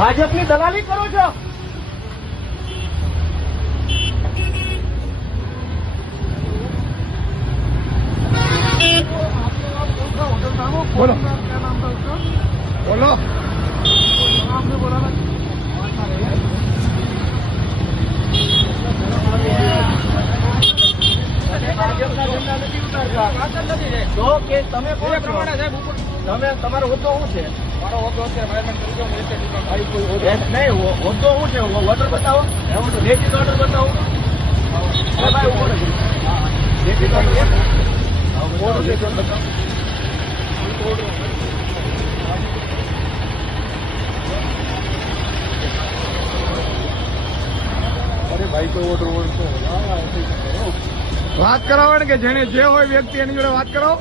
ભાજપની દલાલી કરો છો. બોલો બોલો. ભાજપના ઝંડા નથી ઉતારતા. તો કે તમે કોણ પ્રમાણે તમે તમારો હોદ્દો શું છે? મારો હોદ્દો છે નહીં, હોદ્દો શું છે? ઓર્ડર બતાવો. લેખિત ઓર્ડર બતાવો. ભાઈ ઉભો રહો. લેખિત ઓર્ડર બતાવો. અરે ભાઈ તો ઓર્ડર વાત કરાવો ને કે જેને જે હોય વ્યક્તિ એની જોડે વાત કરાવો.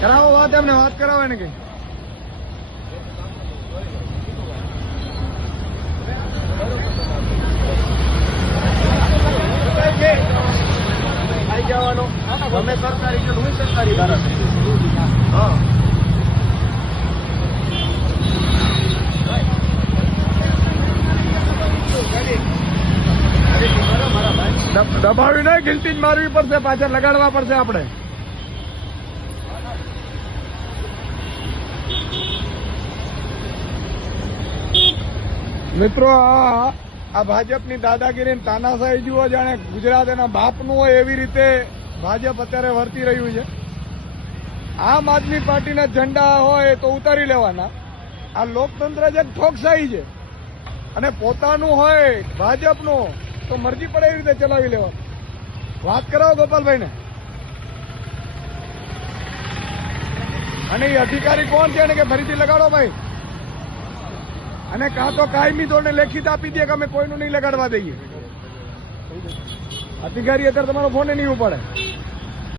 કરાવો વાત, એમને વાત કરાવો ને કઈ. આવી જવાનો. તમે સરકારી છો, હું સરકારી ધારા. હા, દબાવી નહીં, ગિલટી જ મારવી પડશે, પાછળ લગાડવા પડશે આપણે. મિત્રો આ ભાજપની દાદાગીરી તાનાશાહી જુઓ, જાણે ગુજરાત એના બાપનું હોય એવી રીતે ભાજપ અત્યારે વર્તી રહ્યું છે. આમ આદમી પાર્ટીના ઝંડા હોય તો ઉતારી લેવાના. આ લોકતંત્ર જ એક ઠોકશાહી છે અને પોતાનું હોય ભાજપનું તો મરજી પડે એવી રીતે ચલાવી લેવાનું. વાત કરાવો ગોપાલભાઈને. અને એ અધિકારી કોણ છે કે ફરીથી લગાડો ભાઈ, અને કાં તો કાયમી ધોરણે લેખિત આપી દે કે અમે કોઈનું નહીં લગાડવા દઈએ. અધિકારી અત્યારે તમારો ફોન નહીં ઉપાડે.